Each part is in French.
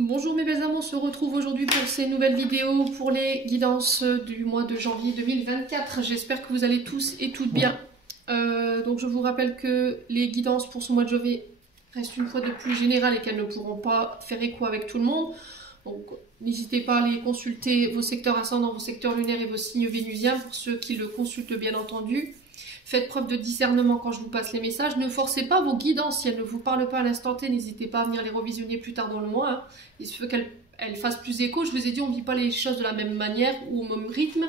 Bonjour mes belles âmes, on se retrouve aujourd'hui pour ces nouvelles vidéos pour les guidances du mois de janvier 2024. J'espère que vous allez tous et toutes bien. Donc je vous rappelle que les guidances pour ce mois de janvier restent une fois de plus générales et qu'elles ne pourront pas faire écho avec tout le monde. Donc n'hésitez pas à aller consulter vos secteurs ascendants, vos secteurs lunaires et vos signes vénusiens pour ceux qui le consultent bien entendu. Faites preuve de discernement quand je vous passe les messages. Ne forcez pas vos guidances. Si elles ne vous parlent pas à l'instant T, n'hésitez pas à venir les revisionner plus tard dans le mois. Hein. Il se peut qu'elles fassent plus écho. Je vous ai dit, on ne vit pas les choses de la même manière ou au même rythme.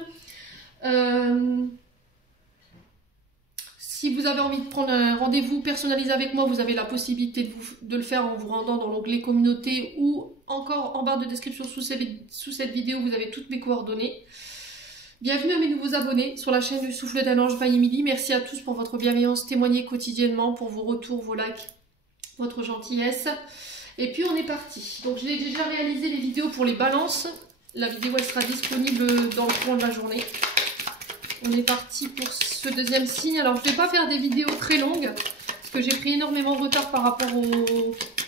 Si vous avez envie de prendre un rendez-vous personnalisé avec moi, vous avez la possibilité de le faire en vous rendant dans l'onglet communauté ou encore en barre de description sous cette vidéo, vous avez toutes mes coordonnées. Bienvenue à mes nouveaux abonnés sur la chaîne du Souffle d'un Ange by Emily. Merci à tous pour votre bienveillance témoignée quotidiennement, pour vos retours, vos likes, votre gentillesse. Et puis on est parti. Donc j'ai déjà réalisé les vidéos pour les balances. La vidéo elle sera disponible dans le courant de la journée. On est parti pour ce deuxième signe. Alors je ne vais pas faire des vidéos très longues parce que j'ai pris énormément de retard par rapport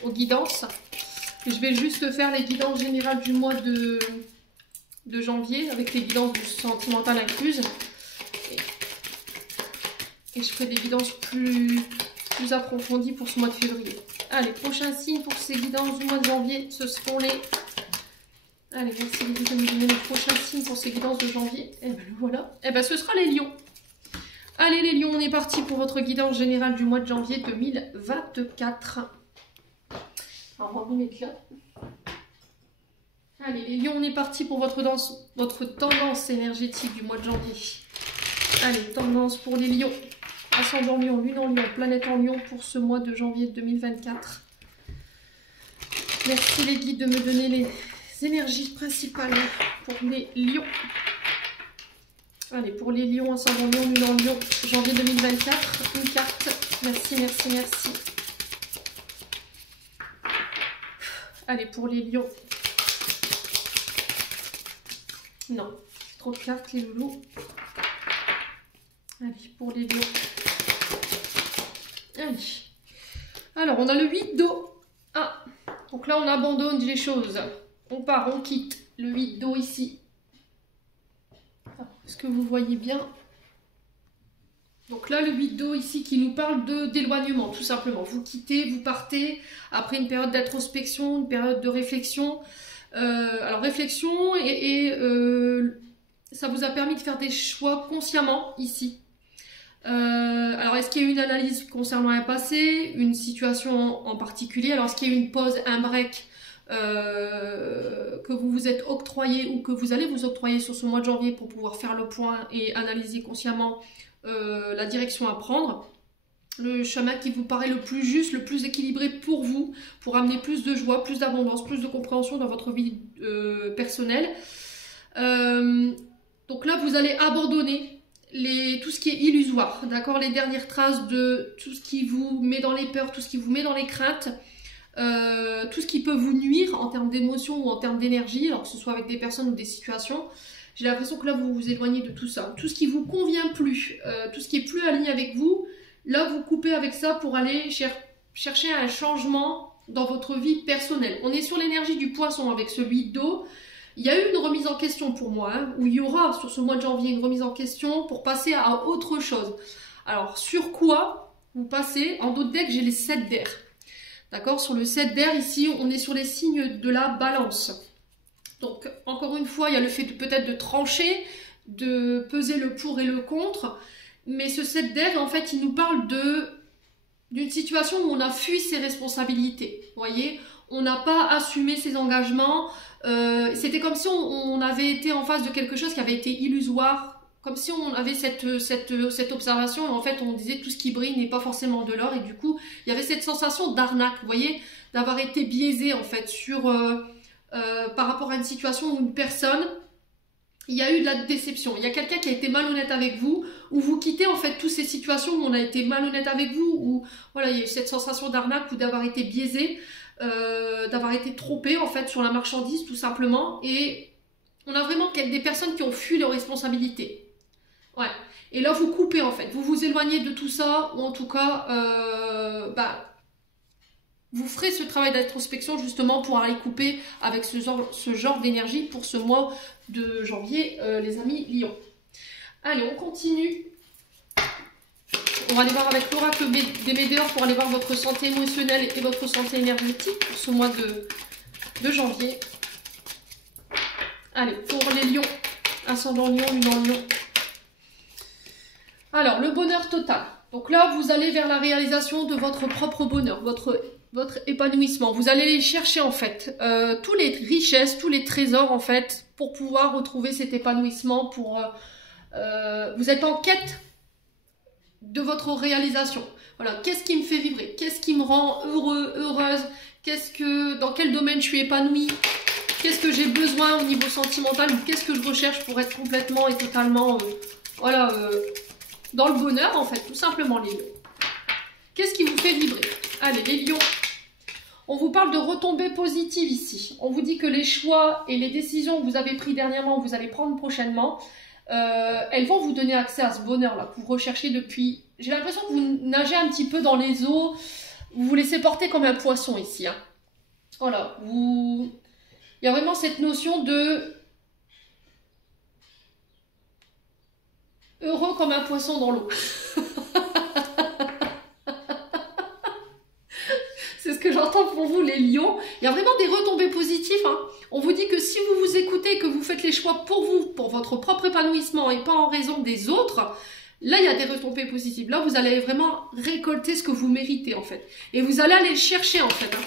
aux guidances. Je vais juste faire les guidances générales du mois de janvier avec les guidances du sentimental incluses et je ferai des guidances plus approfondies pour ce mois de février. Allez, prochain signe pour ces guidances du mois de janvier, ce seront les... Allez, merci les guides de me donner le prochain signe pour ces guidances de janvier. Et ben le voilà. Et ben ce sera les lions. Allez les lions, on est parti pour votre guidance générale du mois de janvier 2024. Alors on va vous mettre là. Allez les lions, on est parti pour votre tendance énergétique du mois de janvier. Allez, tendance pour les lions. Ascendant lion, lune en lion, planète en lion pour ce mois de janvier 2024. Merci les guides de me donner les énergies principales pour les lions. Allez, pour les lions, ascendant lion, lune en lion, janvier 2024. Une carte. Merci, merci, merci. Allez, pour les lions. Non, trop de cartes les loulous. Allez, pour les lions. Allez. Alors, on a le 8 d'eau. Ah, donc là, on abandonne les choses. On part, on quitte. Le 8 d'eau ici. Est-ce que vous voyez bien? Donc là, le 8 d'eau ici qui nous parle d'éloignement, tout simplement. Vous quittez, vous partez après une période d'introspection, une période de réflexion. Alors réflexion et ça vous a permis de faire des choix consciemment ici. Alors est-ce qu'il y a eu une analyse concernant un passé, une situation en particulier? Alors est-ce qu'il y a eu une pause, un break que vous vous êtes octroyé ou que vous allez vous octroyer sur ce mois de janvier pour pouvoir faire le point et analyser consciemment la direction à prendre? Le chemin qui vous paraît le plus juste, le plus équilibré pour vous, pour amener plus de joie, plus d'abondance, plus de compréhension dans votre vie personnelle. Donc là, vous allez abandonner tout ce qui est illusoire, d'accord? Les dernières traces de tout ce qui vous met dans les peurs, tout ce qui vous met dans les craintes, tout ce qui peut vous nuire en termes d'émotions ou en termes d'énergie, alors que ce soit avec des personnes ou des situations. J'ai l'impression que là, vous vous éloignez de tout ça. Tout ce qui vous convient plus, tout ce qui est plus aligné avec vous, là, vous coupez avec ça pour aller chercher un changement dans votre vie personnelle. On est sur l'énergie du poisson avec ce 8 d'eau. Il y a eu une remise en question pour moi, hein, où il y aura sur ce mois de janvier une remise en question pour passer à autre chose. Alors, sur quoi vous passez? En d'autres decks, j'ai les 7 d'air. D'accord? Sur le 7 d'air, ici, on est sur les signes de la balance. Donc, encore une fois, il y a le fait peut-être de trancher, de peser le pour et le contre. Mais ce 7 d'air, en fait, il nous parle d'une situation où on a fui ses responsabilités. Vous voyez, on n'a pas assumé ses engagements. C'était comme si on avait été en face de quelque chose qui avait été illusoire. Comme si on avait cette observation et en fait, on disait tout ce qui brille n'est pas forcément de l'or. Et du coup, il y avait cette sensation d'arnaque, vous voyez, d'avoir été biaisé en fait par rapport à une situation ou une personne. Il y a eu de la déception, il y a quelqu'un qui a été malhonnête avec vous, ou vous quittez en fait toutes ces situations où on a été malhonnête avec vous, ou voilà, il y a eu cette sensation d'arnaque ou d'avoir été biaisé, d'avoir été trompé en fait sur la marchandise tout simplement, et on a vraiment des personnes qui ont fui leurs responsabilités. Ouais. Et là vous coupez en fait, vous vous éloignez de tout ça, ou en tout cas, vous ferez ce travail d'introspection justement pour aller couper avec ce genre d'énergie pour ce mois de janvier, les amis Lion. Allez, on continue. On va aller voir avec l'oracle des Médéors pour aller voir votre santé émotionnelle et votre santé énergétique pour ce mois de janvier. Allez, pour les lions, ascendant lion, lune en lion. Alors, le bonheur total. Donc là, vous allez vers la réalisation de votre propre bonheur, votre épanouissement. Vous allez chercher en fait toutes les richesses, tous les trésors en fait pour pouvoir retrouver cet épanouissement. Vous êtes en quête de votre réalisation. Voilà, qu'est-ce qui me fait vibrer? Qu'est-ce qui me rend heureux, heureuse? Dans quel domaine je suis épanouie? Qu'est-ce que j'ai besoin au niveau sentimental? Ou qu'est-ce que je recherche pour être complètement et totalement dans le bonheur en fait, tout simplement les lions. Qu'est-ce qui vous fait vibrer? Allez, les lions. On vous parle de retombées positives ici. On vous dit que les choix et les décisions que vous avez pris dernièrement, vous allez prendre prochainement, elles vont vous donner accès à ce bonheur-là que vous recherchez depuis... J'ai l'impression que vous nagez un petit peu dans les eaux, vous vous laissez porter comme un poisson ici. Hein. Voilà, il y a vraiment cette notion de... heureux comme un poisson dans l'eau. C'est ce que j'entends pour vous les lions. Il y a vraiment des retombées positives. Hein. On vous dit que si vous vous écoutez, que vous faites les choix pour vous, pour votre propre épanouissement et pas en raison des autres, là il y a des retombées positives. Là vous allez vraiment récolter ce que vous méritez en fait. Et vous allez aller le chercher en fait. Hein.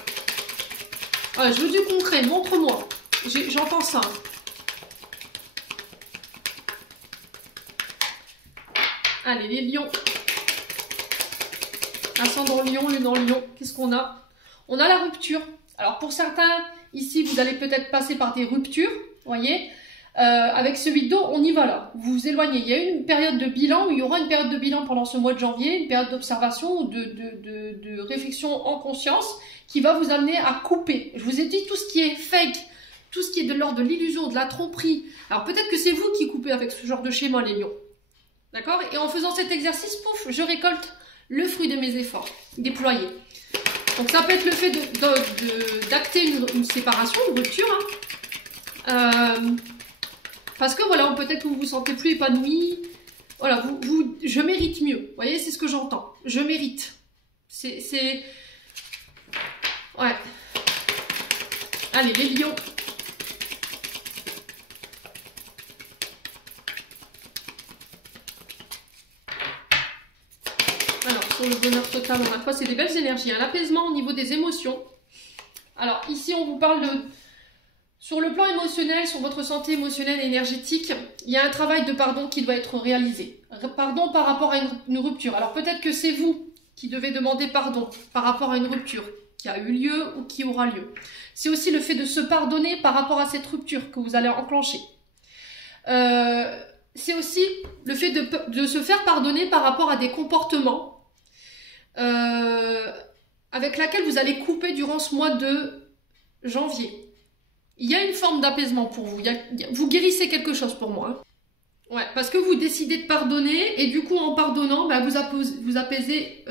Voilà, je veux du concret, montre-moi. J'entends ça. Allez, les lions. Ascendant lion, lune en lion. Qu'est-ce qu'on a? On a la rupture. Alors, pour certains, ici, vous allez peut-être passer par des ruptures. Voyez, avec ce 8 d'eau, on y va là. Vous vous éloignez. Il y a une période de bilan, il y aura une période de bilan pendant ce mois de janvier, une période d'observation ou de réflexion en conscience qui va vous amener à couper. Je vous ai dit tout ce qui est fake, tout ce qui est de l'ordre de l'illusion, de la tromperie. Alors, peut-être que c'est vous qui coupez avec ce genre de schéma, les lions. D'accord? Et en faisant cet exercice, pouf, je récolte le fruit de mes efforts déployés. Donc ça peut être le fait d'acter une séparation, une rupture. Hein. Parce que voilà, peut-être que vous vous sentez plus épanoui. Voilà, je mérite mieux. Vous voyez, c'est ce que j'entends. Je mérite. Ouais. Allez, les lions. Sur le bonheur total, on a quoi? C'est des belles énergies, un apaisement au niveau des émotions. Alors ici, on vous parle de... Sur le plan émotionnel, sur votre santé émotionnelle et énergétique, il y a un travail de pardon qui doit être réalisé. Pardon par rapport à une rupture. Alors peut-être que c'est vous qui devez demander pardon par rapport à une rupture qui a eu lieu ou qui aura lieu. C'est aussi le fait de se pardonner par rapport à cette rupture que vous allez enclencher. C'est aussi le fait de se faire pardonner par rapport à des comportements avec laquelle vous allez couper durant ce mois de janvier. Il y a une forme d'apaisement pour vous. Vous guérissez quelque chose pour moi. Hein. Ouais, parce que vous décidez de pardonner et du coup en pardonnant, bah, vous apaisez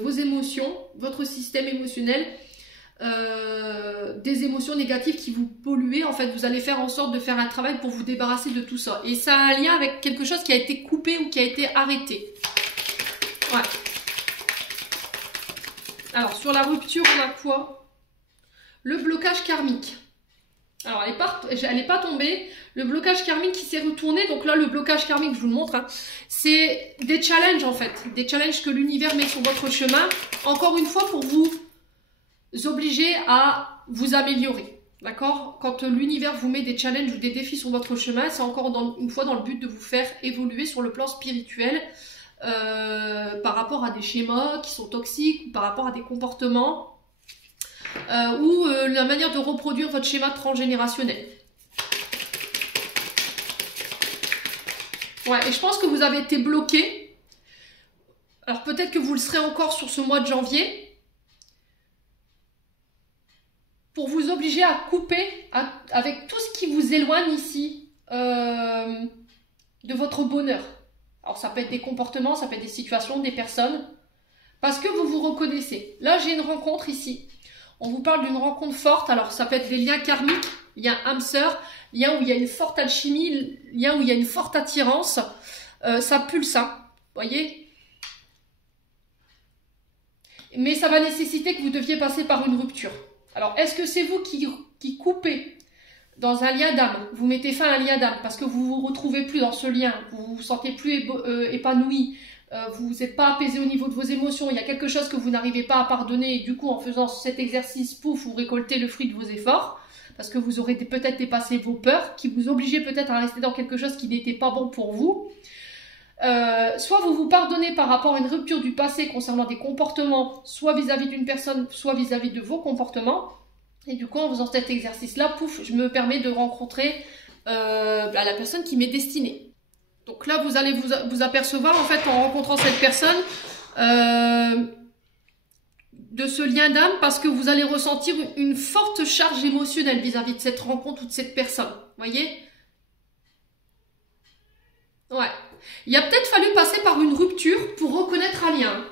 vos émotions, votre système émotionnel, des émotions négatives qui vous polluent. En fait, vous allez faire en sorte de faire un travail pour vous débarrasser de tout ça. Et ça a un lien avec quelque chose qui a été coupé ou qui a été arrêté. Ouais. Alors, sur la rupture, on a quoi? Le blocage karmique. Alors, elle n'est pas tombée. Le blocage karmique qui s'est retourné. Donc là, le blocage karmique, je vous le montre. Hein, c'est des challenges, en fait. Des challenges que l'univers met sur votre chemin. Encore une fois, pour vous obliger à vous améliorer. D'accord? Quand l'univers vous met des challenges ou des défis sur votre chemin, c'est encore une fois dans le but de vous faire évoluer sur le plan spirituel. Par rapport à des schémas qui sont toxiques ou par rapport à des comportements ou la manière de reproduire votre schéma transgénérationnel. Ouais, et je pense que vous avez été bloqué. Alors peut-être que vous le serez encore sur ce mois de janvier pour vous obliger à couper avec tout ce qui vous éloigne ici de votre bonheur. Alors ça peut être des comportements, ça peut être des situations, des personnes, parce que vous vous reconnaissez. Là, j'ai une rencontre ici. On vous parle d'une rencontre forte. Alors, ça peut être des liens karmiques, lien âme sœur, lien où il y a une forte alchimie, lien où il y a une forte attirance. Ça pulse, hein, voyez. Mais ça va nécessiter que vous deviez passer par une rupture. Alors, est-ce que c'est vous qui coupez dans un lien d'âme, vous mettez fin à un lien d'âme parce que vous vous retrouvez plus dans ce lien, vous vous sentez plus épanoui, vous n'êtes pas apaisé au niveau de vos émotions, il y a quelque chose que vous n'arrivez pas à pardonner et du coup en faisant cet exercice, pouf, vous récoltez le fruit de vos efforts parce que vous aurez peut-être dépassé vos peurs qui vous obligeaient peut-être à rester dans quelque chose qui n'était pas bon pour vous. Soit vous vous pardonnez par rapport à une rupture du passé concernant des comportements, soit vis-à-vis d'une personne, soit vis-à-vis de vos comportements. Et du coup, en faisant cet exercice-là, pouf, je me permets de rencontrer la personne qui m'est destinée. Donc là, vous allez vous apercevoir, en fait, en rencontrant cette personne, de ce lien d'âme, parce que vous allez ressentir une forte charge émotionnelle vis-à-vis de cette rencontre ou de cette personne. Voyez? Ouais. Il a peut-être fallu passer par une rupture pour reconnaître un lien.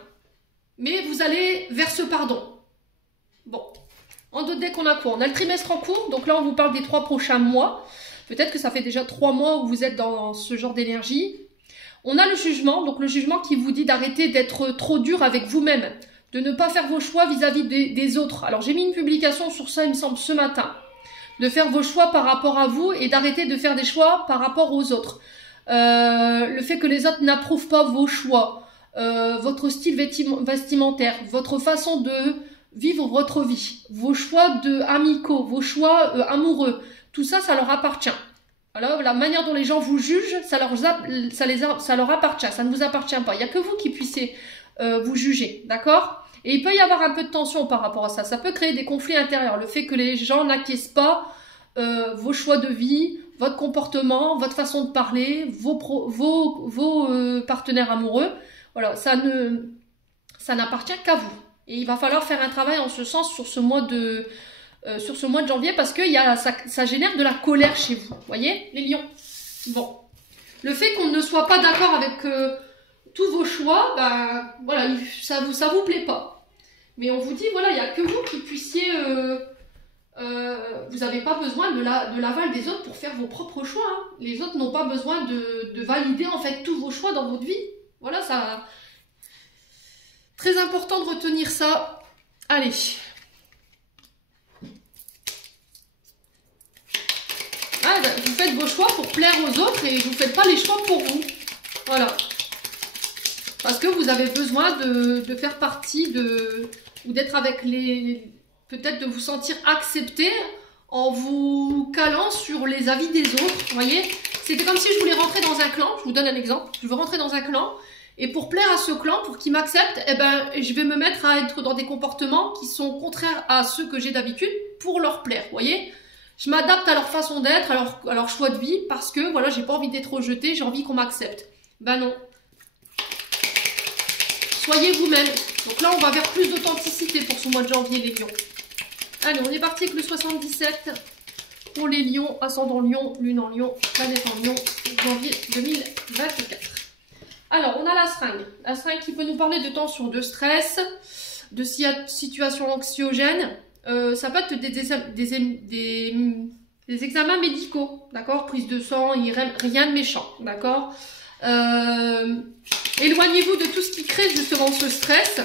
Mais vous allez vers ce pardon. Bon. En deux decks, on a quoi? On a le trimestre en cours, donc là on vous parle des 3 prochains mois. Peut-être que ça fait déjà 3 mois où vous êtes dans ce genre d'énergie. On a le jugement, donc le jugement qui vous dit d'arrêter d'être trop dur avec vous-même, de ne pas faire vos choix vis-à-vis des autres. Alors j'ai mis une publication sur ça, il me semble, ce matin. De faire vos choix par rapport à vous et d'arrêter de faire des choix par rapport aux autres. Le fait que les autres n'approuvent pas vos choix, votre style vestimentaire, votre façon de vivre votre vie, vos choix amicaux, vos choix amoureux, tout ça, ça leur appartient. Alors, la manière dont les gens vous jugent, ça leur appartient, ça ne vous appartient pas. Il n'y a que vous qui puissiez vous juger, d'accord? Et il peut y avoir un peu de tension par rapport à ça. Ça peut créer des conflits intérieurs. Le fait que les gens n'acquiescent pas vos choix de vie, votre comportement, votre façon de parler, vos partenaires amoureux, voilà, ça n'appartient qu'à vous. Et il va falloir faire un travail en ce sens sur ce mois de janvier parce que ça génère de la colère chez vous. Voyez, les lions. Bon. Le fait qu'on ne soit pas d'accord avec tous vos choix, ben, voilà, ça vous plaît pas. Mais on vous dit, voilà, il n'y a que vous qui puissiez... vous n'avez pas besoin de l'aval des autres pour faire vos propres choix. Hein. Les autres n'ont pas besoin de valider en fait tous vos choix dans votre vie. Voilà, ça... Très important de retenir ça. Allez. Ah, vous faites vos choix pour plaire aux autres et vous ne faites pas les choix pour vous. Voilà. Parce que vous avez besoin de faire partie ou d'être avec les... Peut-être de vous sentir accepté en vous calant sur les avis des autres. Vous voyez? C'était comme si je voulais rentrer dans un clan. Je vous donne un exemple. Je veux rentrer dans un clan. Et pour plaire à ce clan, pour qu'il m'accepte, eh ben, je vais me mettre à être dans des comportements qui sont contraires à ceux que j'ai d'habitude pour leur plaire, vous voyez? Je m'adapte à leur façon d'être, à leur choix de vie, parce que, voilà, j'ai pas envie d'être rejetée, j'ai envie qu'on m'accepte. Ben non. Soyez vous-même. Donc là, on va vers plus d'authenticité pour ce mois de janvier, les lions. Allez, on est parti avec le 77 pour les lions, ascendant lion, lune en lion, planète en lion, janvier 2024. Alors, on a la seringue. La seringue qui peut nous parler de tension, de stress, de situation anxiogène. Ça peut être des examens médicaux, d'accord? Prise de sang, rien de méchant, d'accord? Éloignez-vous de tout ce qui crée justement ce stress.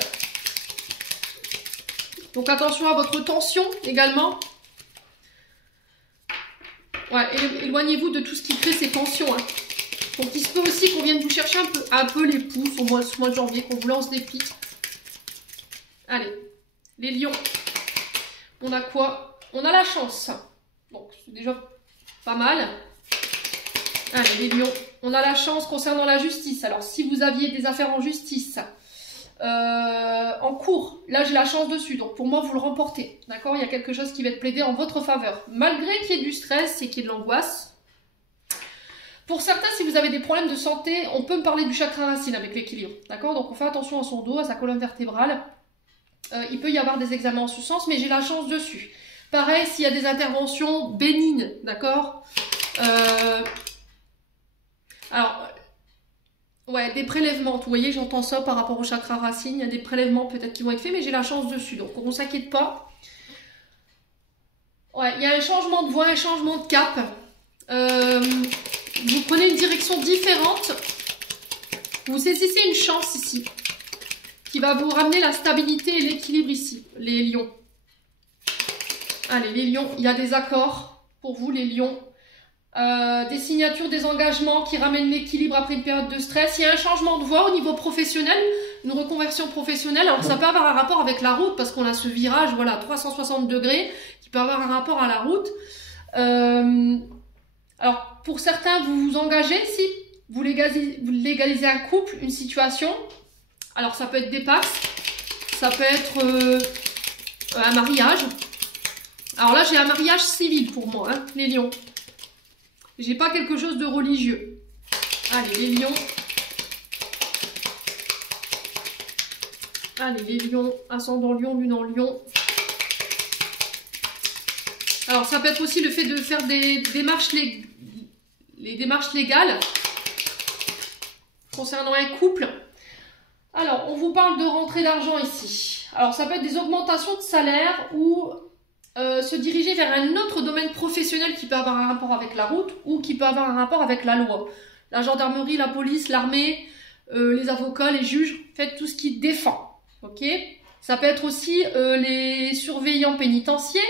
Donc, attention à votre tension également. Ouais, éloignez-vous de tout ce qui crée ces tensions, hein. Donc il se peut aussi qu'on vienne vous chercher un peu les pouces ce mois de janvier, qu'on vous lance des pics. Allez, les lions. On a quoi? On a la chance. Donc c'est déjà pas mal. Allez, les lions. On a la chance concernant la justice. Alors si vous aviez des affaires en justice en cours, là j'ai la chance dessus. Donc pour moi vous le remportez. D'accord? Il y a quelque chose qui va être plaidé en votre faveur. Malgré qu'il y ait du stress et qu'il y ait de l'angoisse. Pour certains, si vous avez des problèmes de santé, on peut me parler du chakra racine avec l'équilibre. D'accord? Donc on fait attention à son dos, à sa colonne vertébrale. Il peut y avoir des examens en ce sens, mais j'ai la chance dessus. Pareil, s'il y a des interventions bénignes, d'accord? Alors, ouais, des prélèvements. Vous voyez, j'entends ça par rapport au chakra racine. Il y a des prélèvements peut-être qui vont être faits, mais j'ai la chance dessus. Donc on ne s'inquiète pas. Ouais, il y a un changement de voie, un changement de cap. Vous prenez une direction différente. Vous saisissez une chance ici, qui va vous ramener la stabilité et l'équilibre ici, les lions. Allez, les lions, il y a des accords pour vous, les lions. Des signatures, des engagements qui ramènent l'équilibre après une période de stress. Il y a un changement de voie au niveau professionnel, une reconversion professionnelle. Alors ça peut avoir un rapport avec la route parce qu'on a ce virage, voilà, 360 degrés qui peut avoir un rapport à la route. Alors pour certains, vous vous engagez si vous légalisez un couple, une situation. Alors ça peut être des passes, ça peut être un mariage. Alors là j'ai un mariage civil pour moi, hein, les lions. J'ai pas quelque chose de religieux. Allez, les lions. Allez, les lions. Ascendant lion, lune en lion. Alors, ça peut être aussi le fait de faire des démarches, les démarches légales concernant un couple. Alors, on vous parle de rentrée d'argent ici. Alors, ça peut être des augmentations de salaire ou se diriger vers un autre domaine professionnel qui peut avoir un rapport avec la route ou qui peut avoir un rapport avec la loi. La gendarmerie, la police, l'armée, les avocats, les juges, faites tout ce qui défend. Ok ? Ça peut être aussi les surveillants pénitentiaires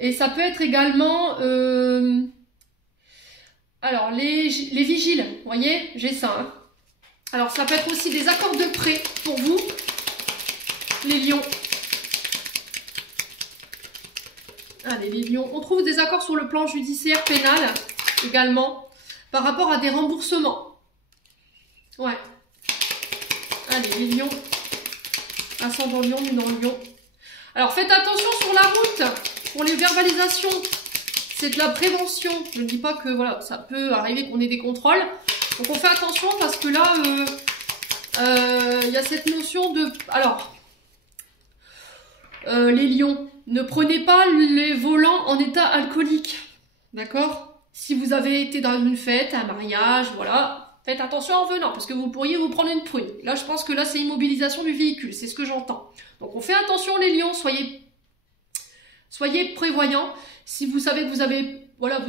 et ça peut être également alors les vigiles. Vous voyez, j'ai ça. Hein. Alors ça peut être aussi des accords de prêt pour vous, les lions. Allez, les lions. On trouve des accords sur le plan judiciaire, pénal, également, par rapport à des remboursements. Ouais. Allez, les lions. Ascendant lion, lune en lion. Alors, faites attention sur la route. Pour les verbalisations, c'est de la prévention. Je ne dis pas que, voilà, ça peut arriver qu'on ait des contrôles. Donc, on fait attention parce que là, y a cette notion de... Alors... les lions, ne prenez pas les volants en état alcoolique, d'accord? Si vous avez été dans une fête, un mariage, voilà, faites attention en venant, parce que vous pourriez vous prendre une prune. Là, je pense que là, c'est immobilisation du véhicule, c'est ce que j'entends. Donc, on fait attention les lions, soyez prévoyants. Si vous savez que vous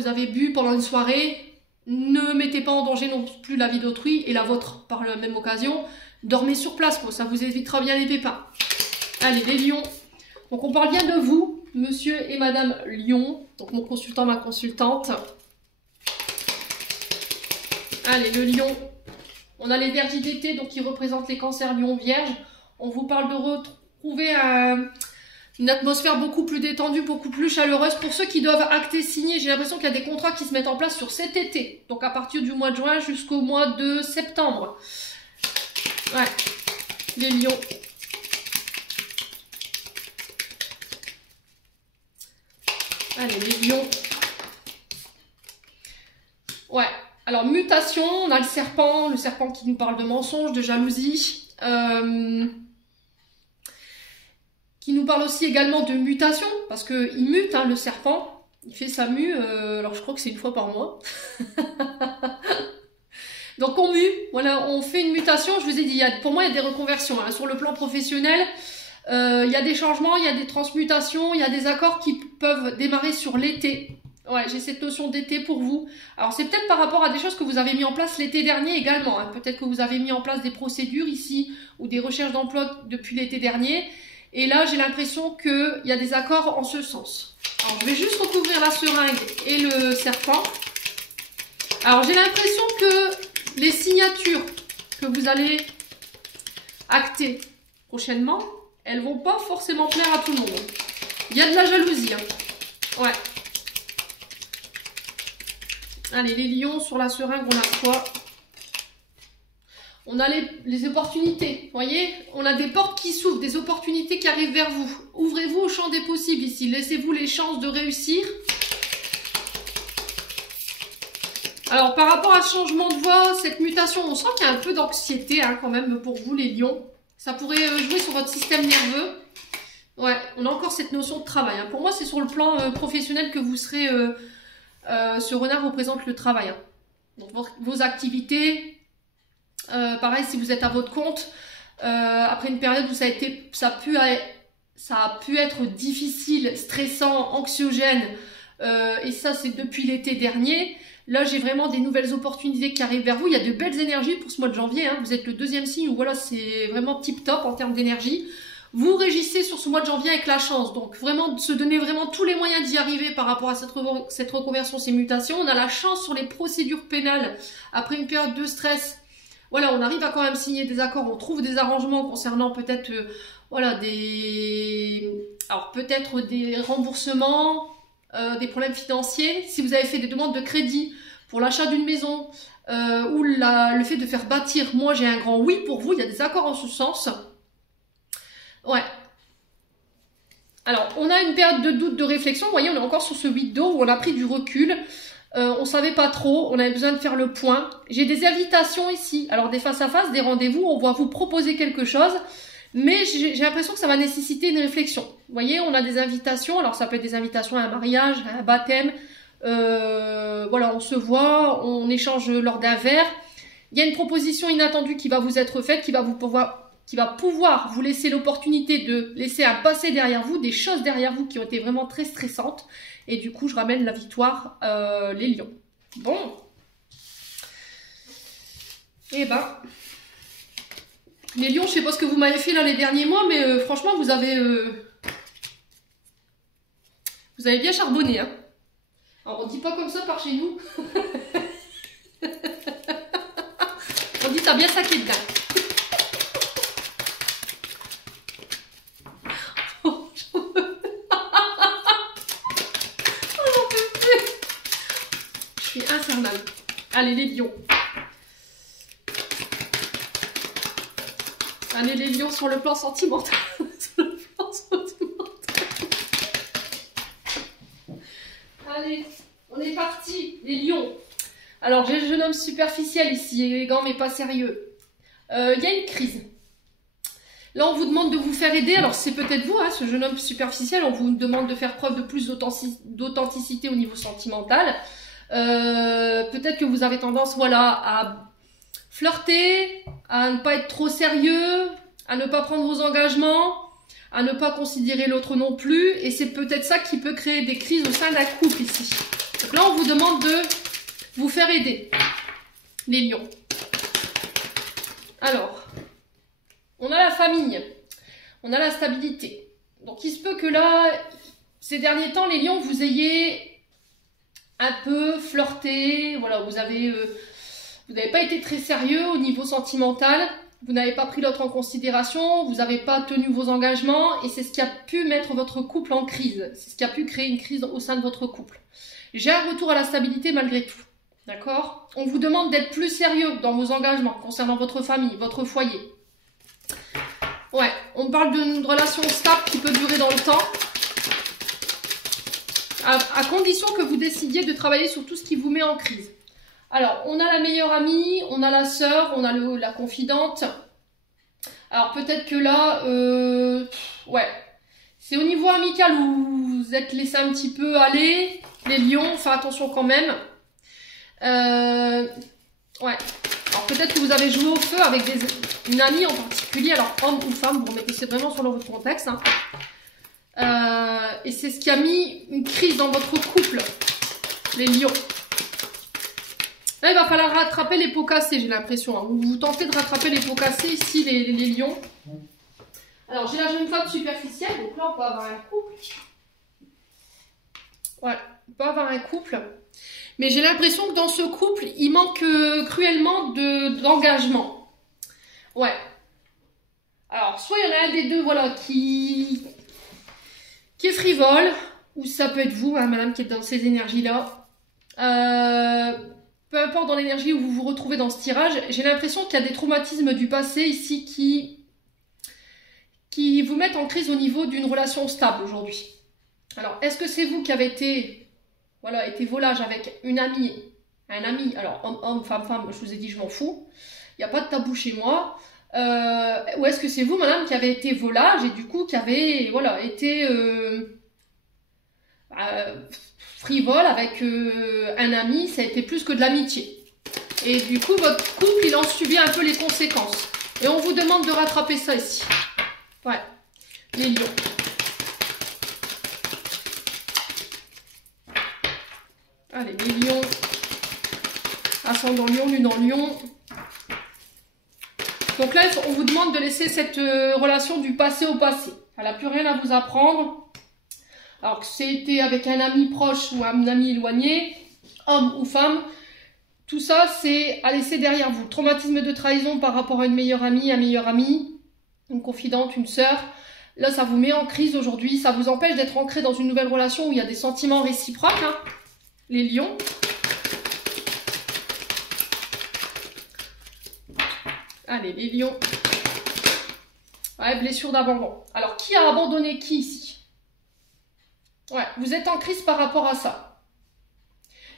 avez bu pendant une soirée, ne mettez pas en danger non plus la vie d'autrui et la vôtre par la même occasion. Dormez sur place, quoi, ça vous évitera bien les pépins. Allez, les lions. Donc on parle bien de vous, monsieur et madame Lion, donc mon consultant, ma consultante. Allez, le lion, on a les Vierges d'été, donc qui représentent les cancers lion vierge. On vous parle de retrouver une atmosphère beaucoup plus détendue, beaucoup plus chaleureuse. Pour ceux qui doivent acter, signer, j'ai l'impression qu'il y a des contrats qui se mettent en place sur cet été. Donc à partir du mois de juin jusqu'au mois de septembre. Ouais, les lions. Allez, les lions. Ouais. Alors, mutation, on a le serpent qui nous parle de mensonges, de jalousie. Qui nous parle aussi également de mutation, parce qu'il mute, hein, le serpent. Il fait sa mue, alors je crois que c'est une fois par mois. Donc, on mue, voilà, on fait une mutation. Je vous ai dit, pour moi, il y a des reconversions. Hein, sur le plan professionnel, il y a des changements, il y a des transmutations, il y a des accords qui peuvent démarrer sur l'été. Ouais, j'ai cette notion d'été pour vous. Alors, c'est peut-être par rapport à des choses que vous avez mis en place l'été dernier également. Hein. Peut-être que vous avez mis en place des procédures ici ou des recherches d'emploi depuis l'été dernier. Et là, j'ai l'impression qu'il y a des accords en ce sens. Alors, je vais juste recouvrir la seringue et le serpent. Alors, j'ai l'impression que les signatures que vous allez acter prochainement, elles vont pas forcément plaire à tout le monde. Il y a de la jalousie. Hein. Ouais. Allez, les lions, sur la seringue, on a quoi? On a les opportunités. Vous voyez? On a des portes qui s'ouvrent, des opportunités qui arrivent vers vous. Ouvrez-vous au champ des possibles ici. Laissez-vous les chances de réussir. Alors, par rapport à ce changement de voie, cette mutation, on sent qu'il y a un peu d'anxiété hein, quand même pour vous, les lions. Ça pourrait jouer sur votre système nerveux. Ouais, on a encore cette notion de travail. Hein. Pour moi, c'est sur le plan professionnel que vous serez... ce renard représente le travail. Hein. Donc, vos activités, pareil, si vous êtes à votre compte, après une période où ça a pu être difficile, stressant, anxiogène, et ça c'est depuis l'été dernier. Là j'ai vraiment des nouvelles opportunités qui arrivent vers vous, il y a de belles énergies pour ce mois de janvier, hein. Vous êtes le deuxième signe où voilà, c'est vraiment tip top en termes d'énergie. Vous régissez sur ce mois de janvier avec la chance, donc vraiment se donner vraiment tous les moyens d'y arriver par rapport à cette reconversion, ces mutations. On a la chance sur les procédures pénales, après une période de stress, voilà, on arrive à quand même signer des accords, on trouve des arrangements concernant peut-être voilà, alors peut-être des remboursements, des problèmes financiers. Si vous avez fait des demandes de crédit pour l'achat d'une maison ou le fait de faire bâtir, moi j'ai un grand oui pour vous, il y a des accords en ce sens. Ouais. Alors, on a une période de doute, de réflexion. Vous voyez, on est encore sur ce 8 d'eau où on a pris du recul. On savait pas trop, on avait besoin de faire le point. J'ai des invitations ici. Alors, des face-à-face, des rendez-vous, on va vous proposer quelque chose. Mais j'ai l'impression que ça va nécessiter une réflexion. Vous voyez, on a des invitations. Alors, ça peut être des invitations à un mariage, à un baptême. Voilà, on se voit, on échange lors d'un verre. Il y a une proposition inattendue qui va vous être faite, qui va pouvoir vous laisser l'opportunité de laisser un passé derrière vous, des choses derrière vous qui ont été vraiment très stressantes. Et du coup, je ramène la victoire, les lions. Bon. Eh ben, les lions, je sais pas ce que vous m'avez fait là les derniers mois, mais franchement, vous avez bien charbonné, hein. Alors, on dit pas comme ça par chez nous. On dit t'as bien saqué dedans. Infernal. Allez les lions. Allez les lions sur le plan sentimental. Sur le plan sentimental. Allez, on est parti les lions. Alors j'ai le jeune homme superficiel ici, élégant mais pas sérieux. Il y a une crise. Là on vous demande de vous faire aider. Alors c'est peut-être vous, hein, ce jeune homme superficiel. On vous demande de faire preuve de plus d'authenticité au niveau sentimental. Peut-être que vous avez tendance, voilà, à flirter, à ne pas être trop sérieux, à ne pas prendre vos engagements, à ne pas considérer l'autre non plus. Et c'est peut-être ça qui peut créer des crises au sein d'un couple ici. Donc là, on vous demande de vous faire aider, les lions. Alors, on a la famille, on a la stabilité. Donc il se peut que là, ces derniers temps, les lions, vous ayez un peu flirté, voilà, vous n'avez pas été très sérieux au niveau sentimental, vous n'avez pas pris l'autre en considération, vous n'avez pas tenu vos engagements, et c'est ce qui a pu mettre votre couple en crise, c'est ce qui a pu créer une crise au sein de votre couple. J'ai un retour à la stabilité malgré tout, d'accord? On vous demande d'être plus sérieux dans vos engagements concernant votre famille, votre foyer. Ouais, on parle d'une relation stable qui peut durer dans le temps, à condition que vous décidiez de travailler sur tout ce qui vous met en crise. Alors, on a la meilleure amie, on a la sœur, on a la confidente. Alors, peut-être que là, ouais, c'est au niveau amical où vous êtes laissé un petit peu aller. Les lions, faites attention quand même. Ouais. Alors, peut-être que vous avez joué au feu avec une amie en particulier. Alors, homme ou femme, vous remettez ça vraiment sur votre contexte, hein. Et c'est ce qui a mis une crise dans votre couple, les lions. Là, il va falloir rattraper les pots cassés, j'ai l'impression, hein. Vous tentez de rattraper les pots cassés ici, les lions. Alors, j'ai la jeune femme superficielle, donc là, on peut avoir un couple. Voilà, on peut avoir un couple. Mais j'ai l'impression que dans ce couple, il manque cruellement d'engagement. Ouais. Alors, soit il y en a un des deux, voilà, qui est frivole, ou ça peut être vous, hein, madame, qui êtes dans ces énergies-là. Peu importe dans l'énergie où vous vous retrouvez dans ce tirage, j'ai l'impression qu'il y a des traumatismes du passé ici qui vous mettent en crise au niveau d'une relation stable aujourd'hui. Alors, est-ce que c'est vous qui avez été volage avec une amie, un ami, alors homme, femme, je vous ai dit, je m'en fous, il n'y a pas de tabou chez moi. Ou est-ce que c'est vous, madame, qui avez été volage et du coup qui avez, voilà, été frivole avec un ami, ça a été plus que de l'amitié. Et du coup, votre couple, il en subit un peu les conséquences. Et on vous demande de rattraper ça ici. Ouais, les lions. Allez, les lions. Ascendant lion, lune en lion. Donc là, on vous demande de laisser cette relation du passé au passé. Elle n'a plus rien à vous apprendre. Alors que c'était avec un ami proche ou un ami éloigné, homme ou femme, tout ça, c'est à laisser derrière vous. Traumatisme de trahison par rapport à une meilleure amie, un meilleur ami, une confidente, une sœur. Là, ça vous met en crise aujourd'hui. Ça vous empêche d'être ancré dans une nouvelle relation où il y a des sentiments réciproques. Hein, les lions. Allez, les lions. Ouais, blessure d'abandon. Alors, qui a abandonné qui ici? Ouais, vous êtes en crise par rapport à ça.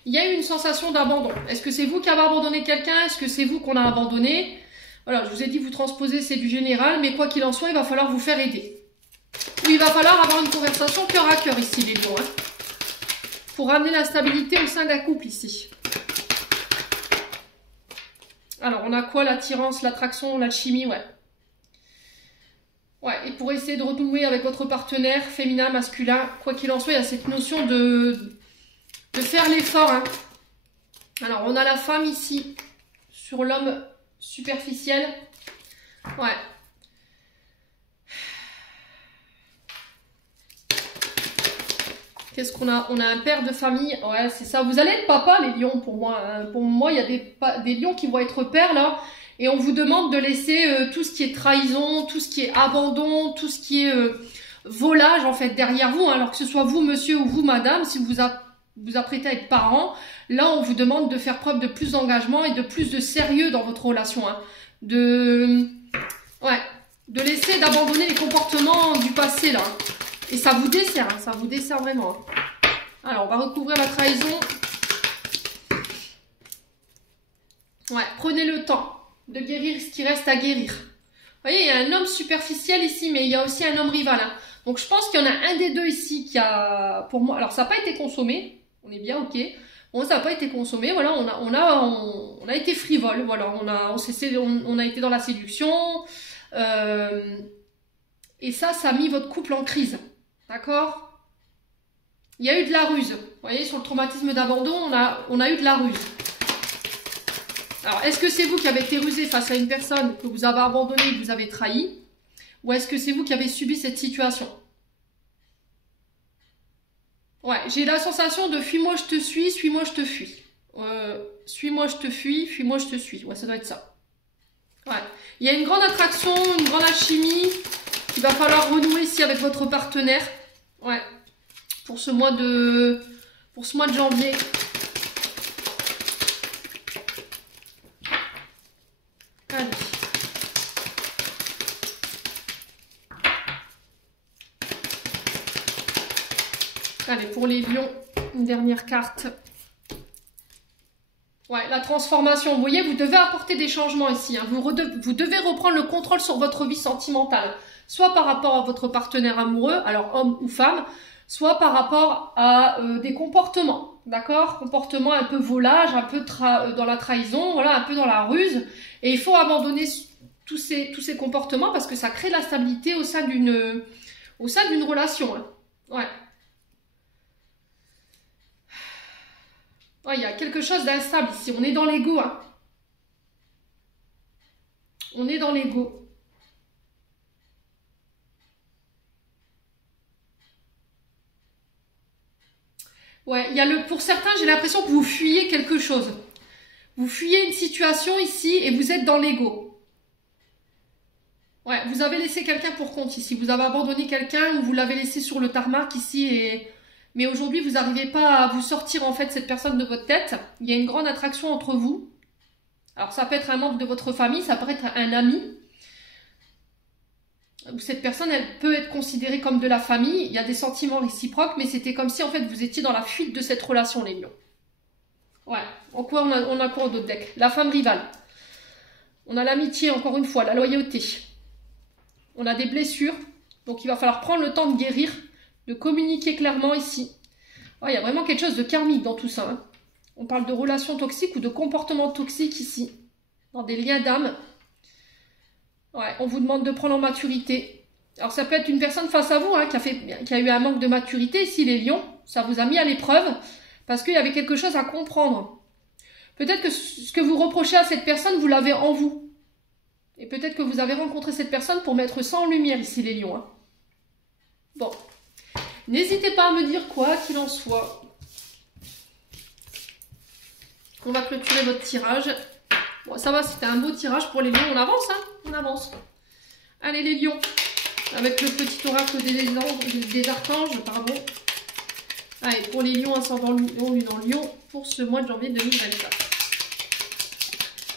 Il y a eu une sensation d'abandon. Est-ce que c'est vous qui avez abandonné quelqu'un? Est-ce que c'est vous qu'on a abandonné? Voilà, je vous ai dit, vous transposez, c'est du général, mais quoi qu'il en soit, il va falloir vous faire aider. Ou il va falloir avoir une conversation cœur à cœur ici, les lions. Hein, pour ramener la stabilité au sein d'un couple ici. Alors, on a quoi? L'attirance, l'attraction, l'alchimie, ouais. Ouais, et pour essayer de renouer avec votre partenaire, féminin, masculin, quoi qu'il en soit, il y a cette notion de faire l'effort. Hein. Alors, on a la femme ici, sur l'homme superficiel. Ouais. Qu'est-ce qu'on a? On a un père de famille. Ouais, c'est ça. Vous allez être papa, les lions, pour moi. Hein. Pour moi, il y a des lions qui vont être pères, là. Et on vous demande de laisser tout ce qui est trahison, tout ce qui est abandon, tout ce qui est volage, en fait, derrière vous. Hein. Alors que ce soit vous, monsieur, ou vous, madame, si vous apprêtez à être parent, là, on vous demande de faire preuve de plus d'engagement et de plus de sérieux dans votre relation. Hein. De laisser, d'abandonner les comportements du passé, là. Et ça vous dessert, hein, ça vous dessert vraiment. Hein. Alors, on va recouvrir la trahison. Ouais, prenez le temps de guérir ce qui reste à guérir. Vous voyez, il y a un homme superficiel ici, mais il y a aussi un homme rival. Hein. Donc, je pense qu'il y en a un des deux ici qui a, pour moi, alors ça n'a pas été consommé. On est bien, ok. Bon, ça n'a pas été consommé. Voilà, on a été frivole. Voilà, on a été dans la séduction. Et ça a mis votre couple en crise. D'accord? Il y a eu de la ruse. Vous voyez, sur le traumatisme d'abandon, on a eu de la ruse. Alors, est-ce que c'est vous qui avez été rusé face à une personne que vous avez abandonnée et que vous avez trahi? Ou est-ce que c'est vous qui avez subi cette situation? Ouais, j'ai la sensation de fuis-moi, je te suis, suis-moi, je te fuis. Suis-moi, je te fuis, fuis-moi, je te suis. Ouais, ça doit être ça. Ouais. Il y a une grande attraction, une grande alchimie qu'il va falloir renouer ici avec votre partenaire. Ouais. Pour ce mois de janvier. Allez. Allez, pour les lions, une dernière carte. Ouais, la transformation. Vous voyez, vous devez apporter des changements ici. Hein. Vous devez reprendre le contrôle sur votre vie sentimentale. Soit par rapport à votre partenaire amoureux, alors homme ou femme, soit par rapport à des comportements. D'accord? Comportements un peu volage, un peu dans la trahison, voilà, un peu dans la ruse. Et il faut abandonner tous ces comportements parce que ça crée de la stabilité au sein d'une relation. Hein. Ouais. Ouais, il y a quelque chose d'instable ici. On est dans l'ego. Hein. On est dans l'ego. Ouais, pour certains, j'ai l'impression que vous fuyez quelque chose. Vous fuyez une situation ici et vous êtes dans l'ego. Ouais, vous avez laissé quelqu'un pour compte ici. Vous avez abandonné quelqu'un ou vous l'avez laissé sur le tarmac ici. Mais aujourd'hui, vous n'arrivez pas à vous sortir en fait cette personne de votre tête. Il y a une grande attraction entre vous. Alors ça peut être un membre de votre famille, ça peut être un ami. Cette personne, elle peut être considérée comme de la famille. Il y a des sentiments réciproques, mais c'était comme si en fait vous étiez dans la fuite de cette relation, les lions. Ouais. En quoi on a quoi en d'autres decks? La femme rivale. On a l'amitié, encore une fois, la loyauté. On a des blessures. Donc il va falloir prendre le temps de guérir, de communiquer clairement ici. Ouais, il y a vraiment quelque chose de karmique dans tout ça. Hein. On parle de relations toxiques ou de comportements toxiques ici. Dans des liens d'âme. Ouais, on vous demande de prendre en maturité. Alors ça peut être une personne face à vous hein, qui a eu un manque de maturité ici, les lions. Ça vous a mis à l'épreuve. Parce qu'il y avait quelque chose à comprendre. Peut-être que ce que vous reprochez à cette personne, vous l'avez en vous. Et peut-être que vous avez rencontré cette personne pour mettre ça en lumière ici, les lions. Hein. Bon. N'hésitez pas à me dire quoi qu'il en soit. On va clôturer votre tirage. Bon, ça va, c'était un beau tirage pour les lions. On avance, hein? On avance. Allez, les lions. Avec le petit oracle des archanges, pardon. Allez, pour les lions, ascendant lion, lunan lion, pour ce mois de janvier 2024.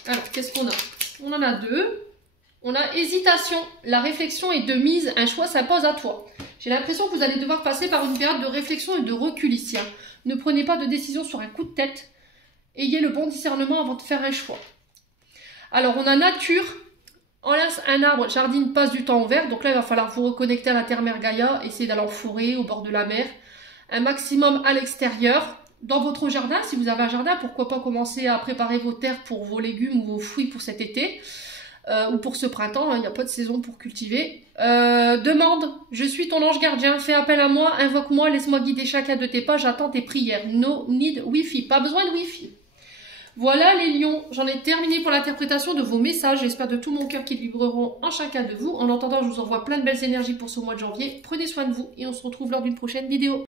Alors, qu'est-ce qu'on a? On en a deux. On a hésitation. La réflexion est de mise. Un choix s'impose à toi. J'ai l'impression que vous allez devoir passer par une période de réflexion et de recul ici. Hein. Ne prenez pas de décision sur un coup de tête. Ayez le bon discernement avant de faire un choix. Alors, on a nature. Enlace un arbre, jardine, passe du temps au vert. Donc là, il va falloir vous reconnecter à la terre-mère Gaïa. Essayez d'aller en forêt, au bord de la mer. Un maximum à l'extérieur. Dans votre jardin, si vous avez un jardin, pourquoi pas commencer à préparer vos terres pour vos légumes ou vos fruits pour cet été. Ou pour ce printemps, il n'y a pas de saison pour cultiver. Demande, je suis ton ange gardien, fais appel à moi, invoque-moi, laisse-moi guider chacun de tes pas, j'attends tes prières. No need Wi-Fi, pas besoin de Wi-Fi. Voilà les lions, j'en ai terminé pour l'interprétation de vos messages, j'espère de tout mon cœur qu'ils vibreront en chacun de vous. En attendant, je vous envoie plein de belles énergies pour ce mois de janvier. Prenez soin de vous et on se retrouve lors d'une prochaine vidéo.